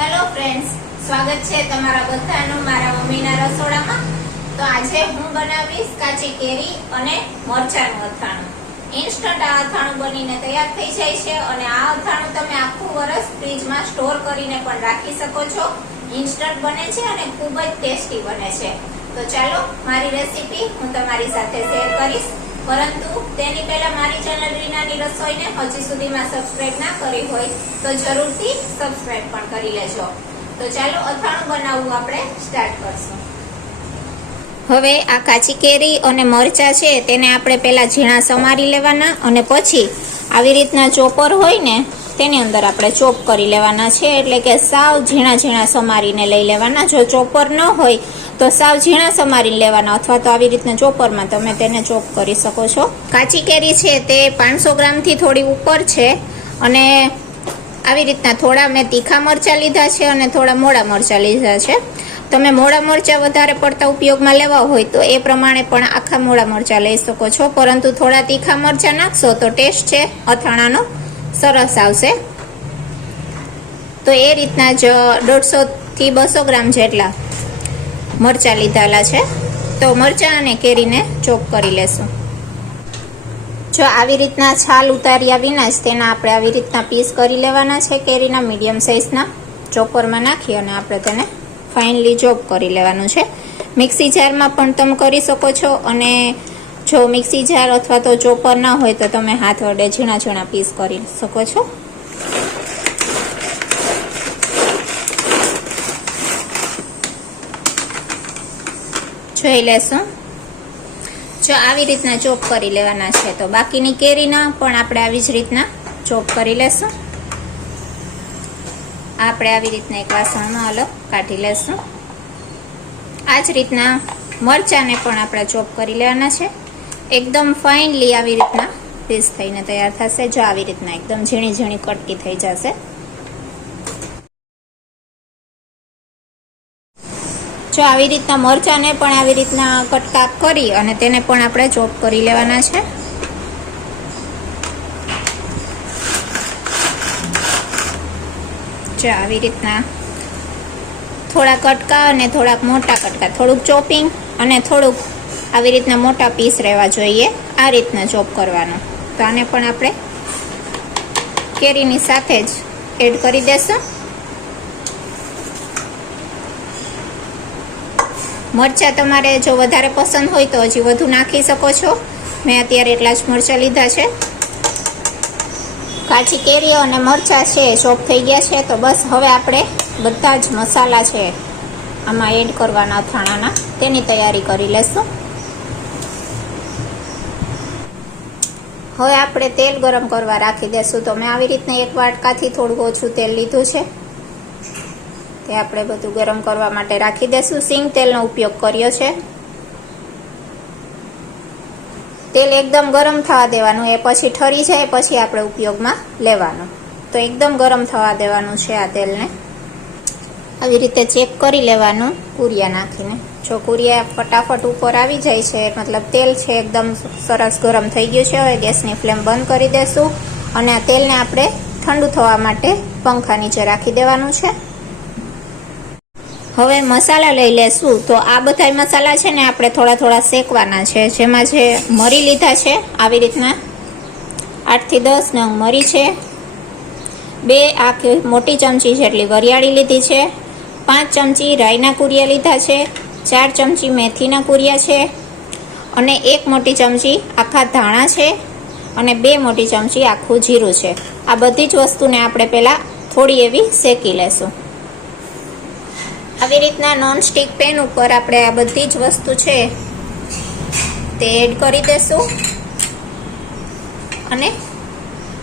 Hello friends, સ્વાગત છે તમારા બધાનું મારા મમ્મીના રસોડામાં। તો આજે હું બનાવીશ કાચી કેરી અને મરચાંનું અથાણું। ઇન્સ્ટન્ટ આ અથાણું બનીને તૈયાર થઈ જાય છે અને આ અથાણું તમે આખું વર્ષ ફ્રીજમાં સ્ટોર કરીને પણ રાખી શકો છો। ઇન્સ્ટન્ટ બને છે અને ખૂબ જ ટેસ્ટી બને છે। તો ચાલો મારી રેસીપી હું તમારી સાથે શેર કરીશ, પરંતુ તેની પહેલા મારી ચેનલ રીનાની રસોઈને હજી સુધીમાં સબસ્ક્રાઇબ ના કરી હોય તો જરૂરથી સબસ્ક્રાઇબ પણ કરી લેજો। તો ચાલો અથાણું બનાવવું આપણે સ્ટાર્ટ કરશું। હવે આ કાચી કેરી અને મરચા છે તેને આપણે પહેલા ઝીણા સમારી લેવાના અને પછી આવી રીતના ચોપર હોય ને તેની અંદર આપણે ચોપ કરી લેવાના છે, એટલે કે સાવ ઝીણા ઝીણા સમારીને લઈ લેવાના। જો ચોપર ન હોય તો સાવ ઝીણા સમારી લેવાના, અથવા તો આવી રીતના ચોપરમાં તમે તેને ચોપ કરી શકો છો। કાચી કેરી છે તે 500 ગ્રામથી થોડી ઉપર છે અને આવી રીતના થોડા મેં તીખા મરચાં લીધા છે અને થોડા મોડા મરચાં લીધા છે। તમે મોડા મરચાં વધારે પડતા ઉપયોગમાં લેવા હોય તો એ પ્રમાણે પણ આખા મોડા મરચાં લઈ શકો છો, પરંતુ થોડા તીખા મરચાં નાખશો તો ટેસ્ટ છે અથાણાનો સરસ આવશે। તો એ રીતના જ 150 થી 200 ગ્રામ જેટલા મરચાં લીધેલા છે। તો મરચાં અને કેરીને ચોપ કરી લેશું। જો આવી રીતના છાલ ઉતાર્યા વિના જ તેના આપણે આવી રીતના પીસ કરી લેવાના છે। કેરીના મીડિયમ સાઇઝના ચોપરમાં નાખી અને આપણે તેને ફાઇનલી ચોપ કરી લેવાનું છે। મિક્સી જારમાં પણ તમે કરી શકો છો, અને જો મિક્સી જાર અથવા તો ચોપર ના હોય તો તમે હાથ વડે ઝીણા ઝીણા પીસ કરી શકો છો। જોઈ લેશું, જો આવી રીતના ચોપ કરી લેવાના છે તો બાકીની કેરીના પણ આપણે આવી જ રીતના ચોપ કરી લેશું। આપણે આવી રીતના એક વાસણમાં અલગ કાઢી લેશું। આ જ રીતના મરચાંને પણ આપણે ચોપ કરી લેવાના છે। એકદમ ફાઇનલી આવી રીતના પીસ થઈને તૈયાર થશે। જો આવી રીતના એકદમ ઝીણી ઝીણી કટકી થઈ જશે। જો આવી રીતના મરચાંને પણ આવી રીતના કટકા કરી અને તેને પણ આપણે ચોપ કરી લેવાના છે। જો આવી રીતના થોડા કટકા અને થોડાક મોટા કટકા, થોડુંક ચોપિંગ અને થોડુંક આવી રીતના મોટા પીસ રહેવા જોઈએ। આ રીતના ચોપ કરવાનું। તો આને પણ આપણે કેરીની સાથે જ એડ કરી દેશું। મરચાં તમારે જો વધારે પસંદ હોય તો હજી વધુ નાખી શકો છો। મેં અત્યારે એટલા જ મરચાં લીધા છે। કાચી કેરીઓ અને મરચાં છે ચોપ થઈ ગયા છે। તો બસ હવે આપણે બધા જ મસાલા છે આમાં એડ કરવાના અથાણાના, તેની તૈયારી કરી લેશું। હવે આપણે તેલ ગરમ કરવા રાખી દેશું। તો મેં આવી રીતના એક વાટકાથી થોડું ઓછું તેલ લીધું છે, તે આપણે બધું ગરમ કરવા માટે રાખી દેશું। સિંગ તેલનો ઉપયોગ કર્યો છે। તેલ એકદમ ગરમ થવા દેવાનું, એ પછી ઠરી જાય પછી આપણે ઉપયોગમાં લેવાનું। તો એકદમ ગરમ થવા દેવાનું છે આ તેલને। આવી રીતે ચેક કરી લેવાનું કુરિયા નાખીને। જો કુરિયા ફટાફટ ઉપર આવી જાય છે મતલબ તેલ છે એકદમ સરસ ગરમ થઈ ગયું છે। હવે ગેસની ફ્લેમ બંધ કરી દેશું અને આ તેલને આપણે ઠંડુ થવા માટે પંખા નીચે રાખી દેવાનું છે। હવે મસાલા લઈ લેશું। તો આ બધા મસાલા છે ને આપણે થોડા થોડા શેકવાના છે। જેમાં જે મરી લીધા છે આવી રીતના 8 થી 10 નંગ મરી છે, 2 આખી મોટી ચમચી જેટલી વરિયાળી લીધી છે, 5 ચમચી રાઈના કુરિયા લીધા છે, 4 ચમચી મેથીના કુરિયા છે, અને 1 મોટી ચમચી આખા ધાણા છે, અને 2 મોટી ચમચી આખું જીરું છે। આ બધી જ વસ્તુને આપણે પહેલાં થોડી એવી શેકી લેશું। આવી રીતના નોનસ્ટિક પેન ઉપર આપણે આ બધી જ વસ્તુ છે તે એડ કરી દેશું, અને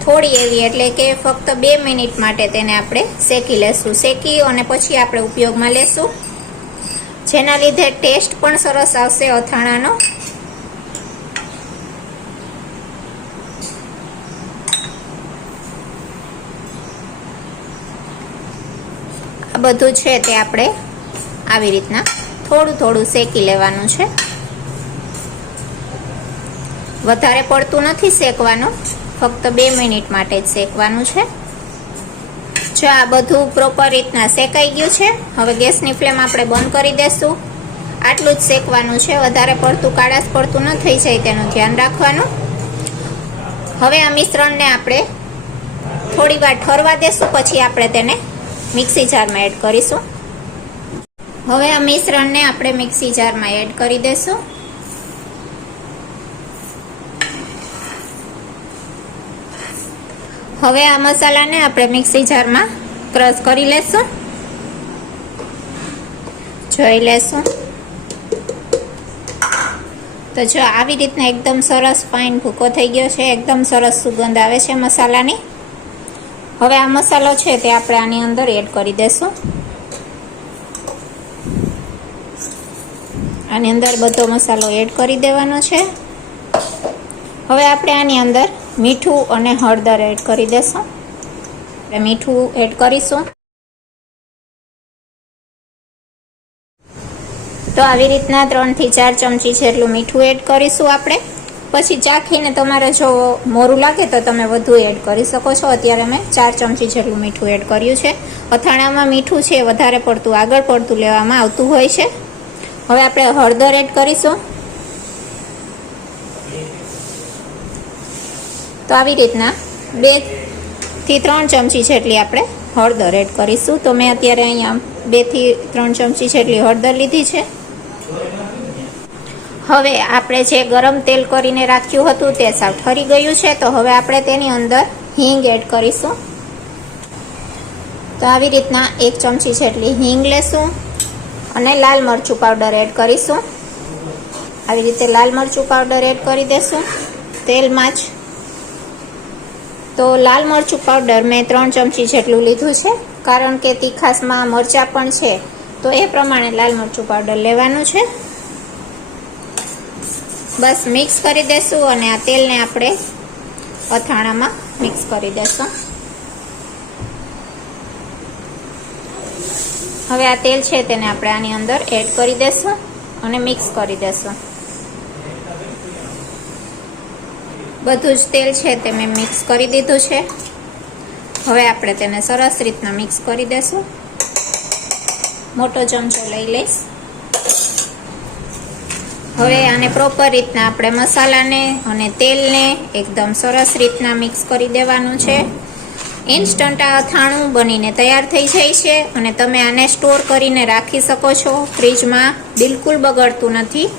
થોડી એવી એટલે કે ફક્ત 2 મિનિટ માટે તેને આપણે શેકી લેશું। શેકી અને પછી આપણે ઉપયોગમાં લેશું, જેના લીધે ટેસ્ટ પણ સરસ આવશે અથાણાનો। આ બધું છે તે આપણે આવી રીતના થોડું થોડું શેકી લેવાનું છે। વધારે પડતું નથી શેકવાનું, ફક્ત 2 મિનિટ માટે જ શેકવાનું છે। જો આ બધું પ્રોપર રીતના શેકાઈ ગયું છે. હવે ગેસની ફ્લેમ આપણે બંધ કરી દેશું. આટલું જ શેકવાનું છે, વધારે પડતું કાળાશ પડતું ન થઈ જાય તેનું ધ્યાન રાખવાનું. હવે આ મિશ્રણને આપણે થોડી વાર ઠરવા દેશું, પછી આપણે તેને મિક્સી જારમાં એડ કરીશું. હવે આ મિશ્રણને આપણે મિક્સી જારમાં એડ કરી દેશું. હવે આ મસાલાને આપણે મિક્સી જારમાં ક્રશ કરી લેશું. જોઈ લેશું તો જો આવી રીતના એકદમ સરસ ફાઇન ભૂકો થઈ ગયો છે. એકદમ સરસ સુગંધ આવે છે મસાલાની. હવે આ મસાલો છે તે આપણે આની અંદર એડ કરી દેશું. આની અંદર બધો મસાલો એડ કરી દેવાનો છે. હવે આપણે આની અંદર મીઠું અને હળદર એડ કરી દેશું. આપણે મીઠું એડ કરીશું. તો આવી રીતના 3 થી 4 ચમચી જેટલું મીઠું એડ કરીશું આપણે. પછી ચાખીને તમારે જો મોરું લાગે તો તમે વધુ એડ કરી શકો છો. અત્યારે મેં 4 ચમચી જેટલું મીઠું એડ કર્યું છે. અથાણામાં મીઠું છે વધારે પડતું આગળ પડતું લેવામાં આવતું હોય છે. હવે આપણે હળદર એડ કરીશું. તો આવી રીતના 2 થી 3 ચમચી જેટલી આપણે હળદર એડ કરીશું. તો મેં અત્યારે અહીંયા 2 થી 3 ચમચી જેટલી હળદર લીધી છે. હવે આપણે જે ગરમ તેલ કરીને રાખ્યું હતું તે સાવ ઠરી ગયું છે. તો હવે આપણે તેની અંદર હિંગ એડ કરીશું. તો આવી રીતના 1 ચમચી જેટલી હિંગ લેશું અને લાલ મરચું પાવડર એડ કરીશું. આવી રીતે લાલ મરચું પાવડર એડ કરી દેશું તેલમાં જ. તો લાલ મરચું પાવડર મેં 3 ચમચી જેટલું લીધું છે, કારણ કે તીખાસમાં મરચાં પણ છે, તો એ પ્રમાણે લાલ મરચું પાવડર લેવાનું છે. બસ મિક્સ કરી દેશું અને આ તેલને આપણે અથાણામાં મિક્સ કરી દેશું. હવે આ તેલ છે તેને આપણે આની અંદર એડ કરી દેશું અને મિક્સ કરી દેશું. બધું જ તેલ છે તે મેં મિક્સ કરી દીધું છે. હવે આપણે તેને સરસ રીતના મિક્સ કરી દેશું. મોટો ચમચો લઈ લઈશ. હવે આને પ્રોપર રીતના આપણે મસાલાને અને તેલને એકદમ સરસ રીતના મિક્સ કરી દેવાનું છે. ઇન્સ્ટન્ટ આ અથાણું બનીને તૈયાર થઈ જાય છે અને તમે આને સ્ટોર કરીને રાખી શકો છો ફ્રીજમાં. બિલકુલ બગડતું નથી.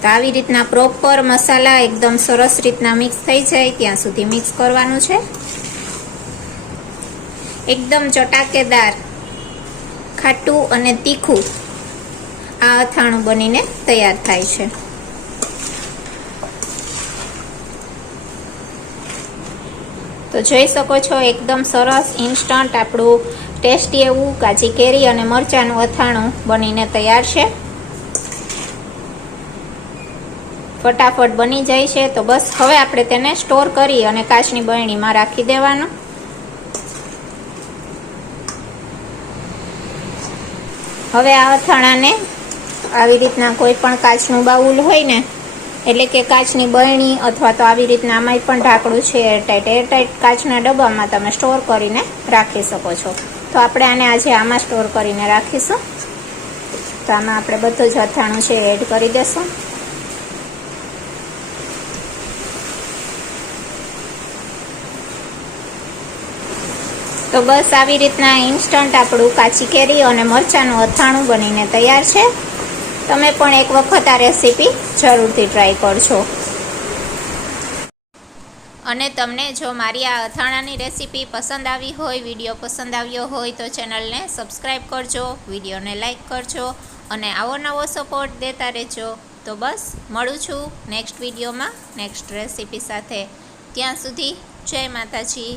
તો આવી રીતના પ્રોપર મસાલા એકદમ સરસ રીતના મિક્સ થઈ જાય ત્યાં સુધી મિક્સ કરવાનું છે. એકદમ ચટાકેદાર ખાટું અને તીખું આ અથાણું બનીને તૈયાર થાય છે. તો જોઈ શકો છો એકદમ સરસ ઇન્સ્ટન્ટ આપણું ટેસ્ટી એવું કાચી કેરી અને મરચાંનું અથાણું બનીને તૈયાર છે. ફટાફટ બની જાય છે. તો બસ હવે આપણે તેને સ્ટોર કરી અને કાચની બરણીમાં રાખી દેવાનું. હવે આ અથાણાને આવી રીતના કોઈ પણ કાચનું બાઉલ હોય ને, એટલે કે કાચની બરણી અથવા તો આવી રીતના આમાંય પણ ઢાંકણું છે એરટાઈટ કાચના ડબ્બામાં તમે સ્ટોર કરીને રાખી શકો છો. તો આપણે આને આજે આમાં સ્ટોર કરીને રાખીશું. તો આમાં આપણે બધું જ અથાણું છે એડ કરી દેશું. તો બસ આવી રીતના ઇન્સ્ટન્ટ આપણું કાચી કેરી અને મરચાંનું અથાણું બનીને તૈયાર છે. તમે પણ એક વખત આ રેસીપી જરૂરથી ટ્રાય કરજો. અને તમને જો મારી આ અથાણાની રેસીપી પસંદ આવી હોય, વિડીયો પસંદ આવ્યો હોય તો ચેનલને સબસ્ક્રાઈબ કરજો, વિડીયોને લાઈક કરજો અને આવો નવો સપોર્ટ દેતા રહેજો. તો બસ મળું છું નેક્સ્ટ વિડીયોમાં નેક્સ્ટ રેસીપી સાથે. ત્યાં સુધી જય માતાજી.